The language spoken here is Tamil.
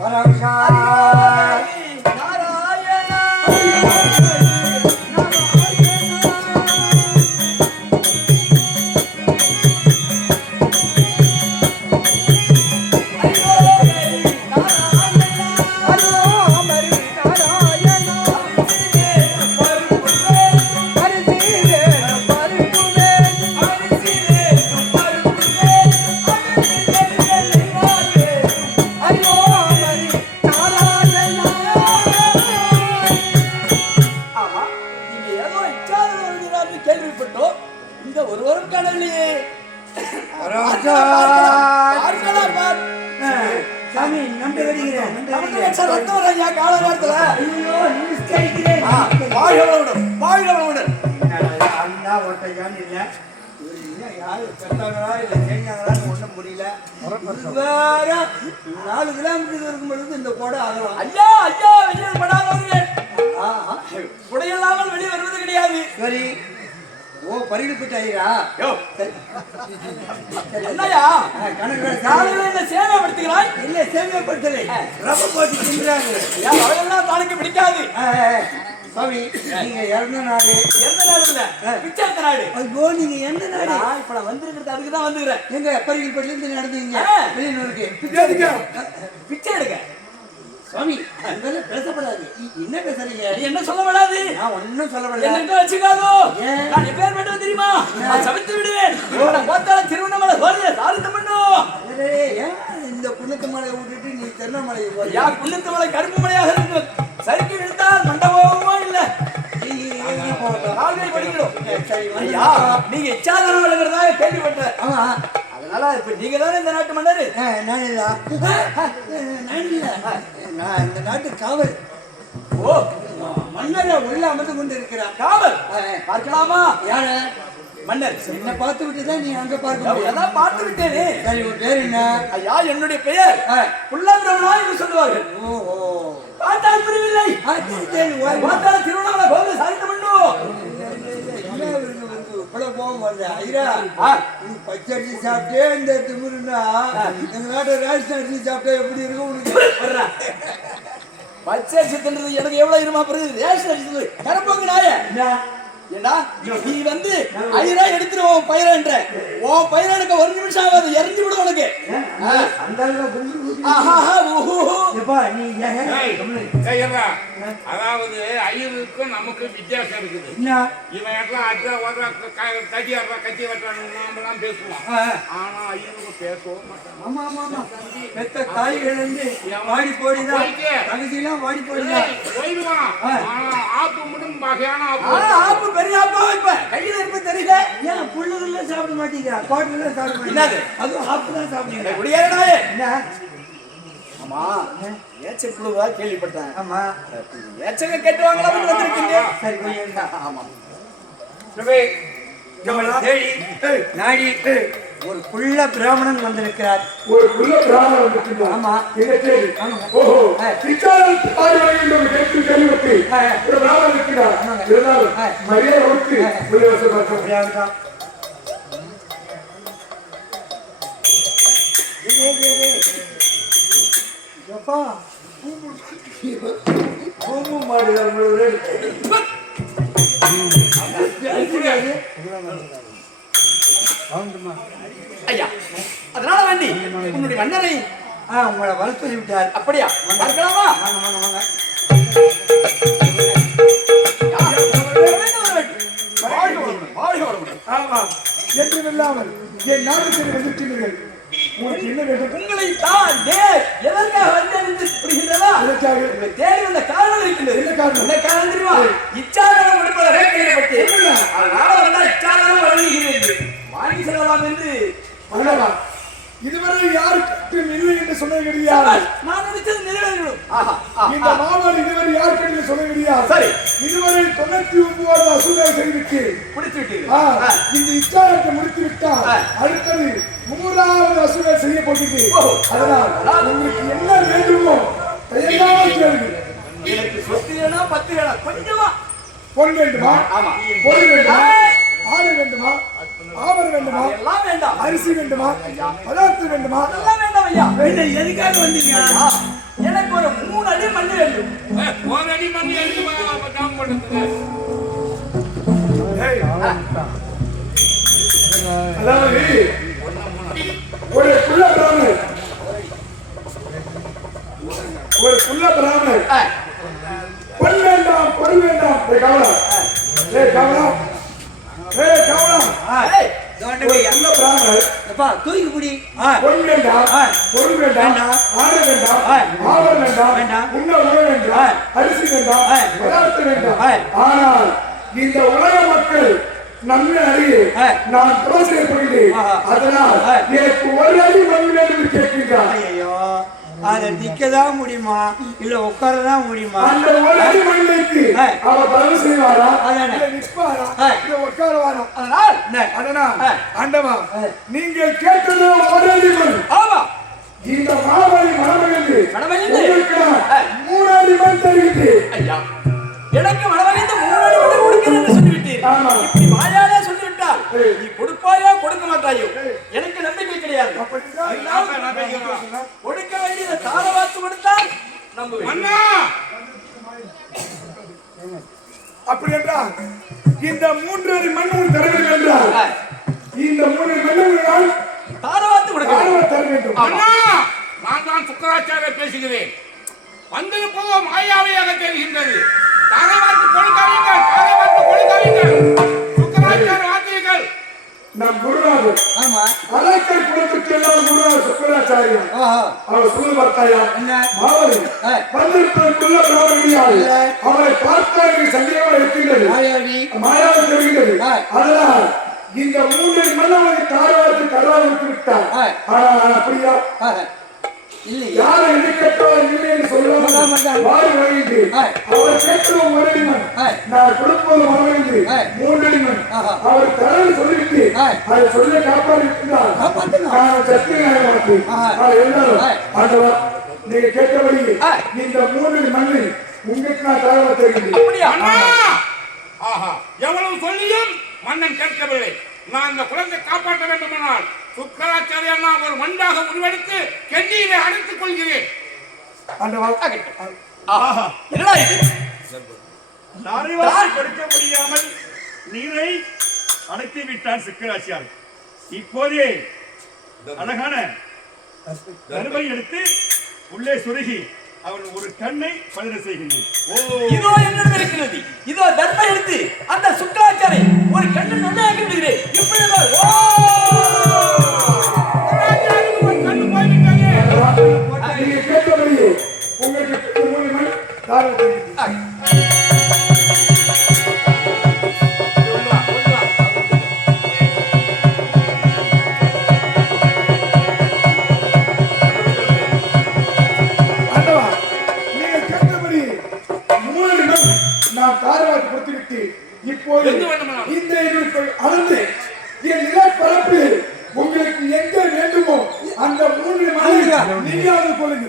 4 கிலோமீட்டர் இருக்கும் பொழுது இந்த கொடை ஆகலாம். ஐயா ஐயா வெளியே படாதவர்கள் குடையில்லாமல் வெளியே வருவது கிடையாது. சரி, ஓ பரிடுபட்டு ஐயா என்னையா காலையில என்ன சேவைப்படுத்துகிறாய்? இல்ல சேவைப்படுத்தலை, ரப்ப போட்டு தின்றாங்க. அவையெல்லாம் தானுக்கு பிடிக்காது. சாமி, நீங்க இறந்த நாடு இல்ல பிச்சாத்த நாடு. ஐயோ, நீங்க எந்த நாடு? இப்ப நான் வந்திருக்கிறது அதுக்குதான் வந்துக்கிறேன். எங்க பரிடுபட்டுல இருந்து நடந்தீங்க வெளியூருக்கு பிச்சை எடுக்க. சுவாமி, அதெல்லாம் பேசப்படாது. என்ன பேசுறீங்க? நீ என்ன சொல்ல விடாது? நான் ஒன்னும் சொல்ல விடாது. என்ன வச்சுக்காதோ? நான் எப்பேர் மட்டும் தெரியுமா? நான் சமைத்து விடுவேன். கோத்தால திருவண்ணாமலை கோயில சாரித்தம் பண்ணும். இந்த புண்ணத்தமலை விட்டுட்டு நீ திருவண்ணாமலை போய் யா புண்ணத்தமலை கருப்பு மலையாக இருக்கு. சரிக்கு விழுந்தால் மண்டபமோ இல்ல. கால்களை படிக்கணும். ஐயா, நீங்க இச்சாதாரம் விளங்குறதா கேள்விப்பட்டேன். ஆமா, அதனால இப்ப நீங்க தானே இந்த நாட்டு மன்னர். நான் இல்ல, நான் இந்த நாட்டு காவல். ஓ, மன்னரை உள்ள அமர்ந்து கொண்டு இருக்கிறான். காவல் பார்க்கலாமா? யார? மன்னர். என்ன பார்த்து விட்டுதான் நீ அங்க பார்க்க பார்த்து விட்டேனே. சரி, உன் பேர் என்ன? ஐயா, என்னுடைய பெயர் புல்லாந்திரவனா என்று சொல்லுவார்கள். ஓஹோ, பார்த்தால் புரியவில்லை. பார்த்தால் திருவண்ணாமலை கோவில சாரித்தம் பண்ணும். இவ்வளவு போகும் வருது ஐயா. நீ பச்சை அரிசி சாப்பிட்டே இந்த திமுருன்னா எங்க நாட்டை ரேஷன் அரிசி சாப்பிட்டா எப்படி இருக்கும் உனக்கு? பச்சை அரிசி தின்றது எனக்கு எவ்வளவு இருமா பிறகு ரேஷன் அரிசி கரப்பாங்க நாய. ஏண்டா நீ வந்து ஐயா எடுத்துருவோம் பயிரன்ற உன் பயிரனுக்கு 1 நிமிஷம் ஆகாது, எரிஞ்சு விடும் உனக்கு. அதாவது ஐயருக்கும் நமக்கு வித்தியாசம் இருக்குது. இவன் கட்டி கத்தி வெட்டான் பேசுவான். ஆனா ஐயருக்கு பேசவும் மாட்டான். பெத்த தாய்கள் வந்து வாடி போடிதான் வாடி போடிதான் போயிடுவான். ஆனா ஆப்பு மட்டும் வகையான ஆப்பு பெரிய ஆப்பா இப்ப கையில இருப்ப தெரியல. ஏன் புல்லுல சாப்பிட மாட்டீங்க? கோட்டையில சாப்பிட என்னது? அதுவும் ஆப்பு தான் சாப்பிடுங்க. குடியேறனாயே என்ன? ஆமா, ஏச்ச புழுவா கேள்விப்பட்டேன். ஆமா, ஏச்சங்க கேட்டுவாங்களான்னு வந்திருக்கீங்க. சரி, கொஞ்சம் ஆமா நாடி ஒரு புள்ள பிராமணன் வந்திருக்கிறார். ஒரு புள்ள பிராமணன் வந்திருக்கிறார். ஆமா, என்ன கேள்வி? ஓஹோ, பிச்சாரன் கேள்விப்பட்டு ஒரு பிராமணன் இருக்கிறார். இருந்தாலும் மரியாதை கொடுத்து புள்ளிவசம் பூமு மாடுகள் ஐயா, அதனால வேண்டி உன்னுடைய மன்னரை உங்களை வளர்த்து விட்டார். அப்படியா? பார்க்கலாமா? என்றுமில்லாமல் என் நாட்டுக்கு வந்துட்டீர்கள். உங்களுக்கு என்ன வேண்டும்? உங்களை தான் எதற்காக வந்து புரிகின்றதா? தேடி வந்த காரணம் இருக்கின்றது. என்ன காரணம்? என்ன காரணம் தெரியுமா? இச்சாதாரம் கொடுப்பதை பற்றி அதனால வந்தா இச்சாதாரம் வழங்குகிறது, வாங்கி செல்லலாம் என்று. இதுவரை யாருக்கும் இல்லை என்று சொன்ன கிடையாது. நான் நினைச்சது நிறைவேறும். இந்த மாவட்டம் இதுவரை யாருக்கும் என்று சொன்ன கிடையாது. சரி, இதுவரை 99 வசூலாக செய்திருக்கு முடித்து விட்டீர்கள். இந்த இச்சாரத்தை முடித்து விட்டால் அடுத்தது 100வது வசூலாக செய்ய போகிறது. அதனால் உங்களுக்கு என்ன வேண்டுமோ எல்லாம் கேளுங்க. எனக்கு சொத்து வேணா 10 வேணா கொஞ்சமா. பொன் வேண்டுமா? ஆமா. பொருள் வேண்டுமா? ஆடு வேண்டுமா? ஆபரணம் வேண்டுமா? எல்லாம் வேண்டாம். அரிசி வேண்டுமா? பதார்த்தம் வேண்டுமா? எல்லாம் வேண்டாம் ஐயா. எதுக்காக வந்தீங்க? எனக்கு ஒரு 3 அடி மண் வேண்டும். ஒரு அடி மண் எடுத்து ஜாம் பண்ணுறது. அதாவது ஒரு குள்ள பிராமணர் பொன் வேண்டாம் பொருள் வேண்டாம் கவலம் குள்ள பிராமணர் தூக்கி குடி பொன் வேண்டாம் பொருள் வேண்டாம் ஆடு வேண்டாம் ஆவல் வேண்டாம் உண்ண உணவு வேண்டாம் அரிசி வேண்டாம் பதார்த்தம் வேண்டாம். ஆனால் இந்த உலக மக்கள் நன்மை அறிய நான் கொலை செய்யப்படுகிறேன். அதனால் எனக்கு ஒரு அடி மண் வேண்டும் என்று கேட்கின்றார். ஐயோ அதை நிக்கதான் முடியுமா இல்ல உட்காரதான் முடியுமா? அந்த ஒரு அடி மண்ணுக்கு அவர் பதிவு செய்வாரா அதானே. இல்ல நிற்பாரா இல்ல உட்காருவாரா? அதனால் ஆண்டவா நீங்கள் கேட்டது ஒரு அடி மண். ஆமா, இந்த மாபலி மனமகிழ்ந்து மனமகிழ்ந்து உங்களுக்கு நான் 3 அடி மண் தருகிறேன். ஐயா, எனக்கு மனமகிழ்ந்து 3 அடி மண் கொடுக்கிறேன் என்று சொல்லிவிட்டீர். ஆமா. இப்படி வாயாலே சொல்லிவிட்டால் நீ கொடுப்பாயோ கொடுக்க மாட்டாயோ எனக்கு நம்பிக்கை கிடையாது. கொடுக்க வேண்டியதை தாரவாத்து கொடுத்தால் நம்புவேன். அண்ணா அப்படி என்றால் இந்த 3 அடி மண் உங்களுக்கு தர வேண்டும் என்றால் இந்த 3 அடி மண் நான் தாரவாத்து கொடுக்க வேண்டும். தர வேண்டும். அண்ணா நான் தான் சுக்கராச்சாரிய பேசுகிறேன். வந்திருப்பதோ மாயாவையாக தெரிகின்றது. தாரவாத்து கொடுக்காதீங்கள், தாரவாத்து கொடுக்காதீங்கள். சுக்கராச்சாரிய வார்த்தைகள். நம் குருநாதர் ஆமா அலைக்கல் குலத்துக்கு எல்லாம் குருநாதர் சுக்கராச்சாரியம். ஓஹோ அவர் சொல்லு பார்த்தாயா என்ன? மாவலி வந்திருப்பதற்குள்ள பிராமணியால் அவரை பார்த்தால் எனக்கு சந்தேகமாக இருக்கின்றது. மாயாவி மாயாவை தெரிகின்றது. அதனால் இந்த 3 அடி மண் அவரை தாரவாத்து கருவாக விட்டு விட்டார். ஆனால் அப்படியா இல்லையா? யாரை என்ன கேட்டாலும் இல்லை என்று சொல்லுவாங்க. வாரி வழங்கிட்டு அவர் கேட்கிற ஒரு அடி மண் நான் கொடுப்பது மறந்து 3 அடி மண் அவர் தரன்னு சொல்லிவிட்டு அதை சொல்ல காப்பாற்றிருக்கிறார். நான் சத்தியநாயகம் எல்லாரும் ஆண்டவர் நீங்க கேட்டபடி இந்த 3 அடி மண்ணை உங்களுக்கு நான் தரவ தெரிவிக்கிறேன். அப்படியா? அண்ணா ஆஹா, எவ்வளவு சொல்லியும் மன்னன் கேட்கவில்லை. நான் இந்த குலத்தை காப்பாற்ற வேண்டுமானால் சுக்கராச்சாரிய அண்ணா ஒரு மண்டாக முடிவெடுத்து கெண்டியிலே அடைத்துக் கொள்கிறேன். என்னடா இது? தாரைவாசி கொடுக்க முடியாமல் நீரை அடைத்து விட்டான் சுக்கராச்சாரி. இப்போதே அழகான கருவை எடுத்து உள்ளே சொருகி அவன் ஒரு கண்ணை பழுத செய்கின்றேன். இதோ என்னிடம் இருக்கிறது. இதோ தர்ம எடுத்து அந்த சுக்கராச்சாரை ஒரு கண்ணு நொண்டையாக்கி விடுகிறேன். இப்படி சுக்கராச்சாரிக்கு ஒரு கண்ணு போய்விட்டது. நீங்க கேட்டபடி உங்களுக்கு 3 மண் தரவ தெரிவிக்கிறேன். நான் தாரவாதி கொடுத்துவிட்டு இப்போது இந்த அளந்து என் நிலப்பரப்பு உங்களுக்கு எங்க வேண்டுமோ அந்த 3 மணி நீங்க கொள்ளுங்க.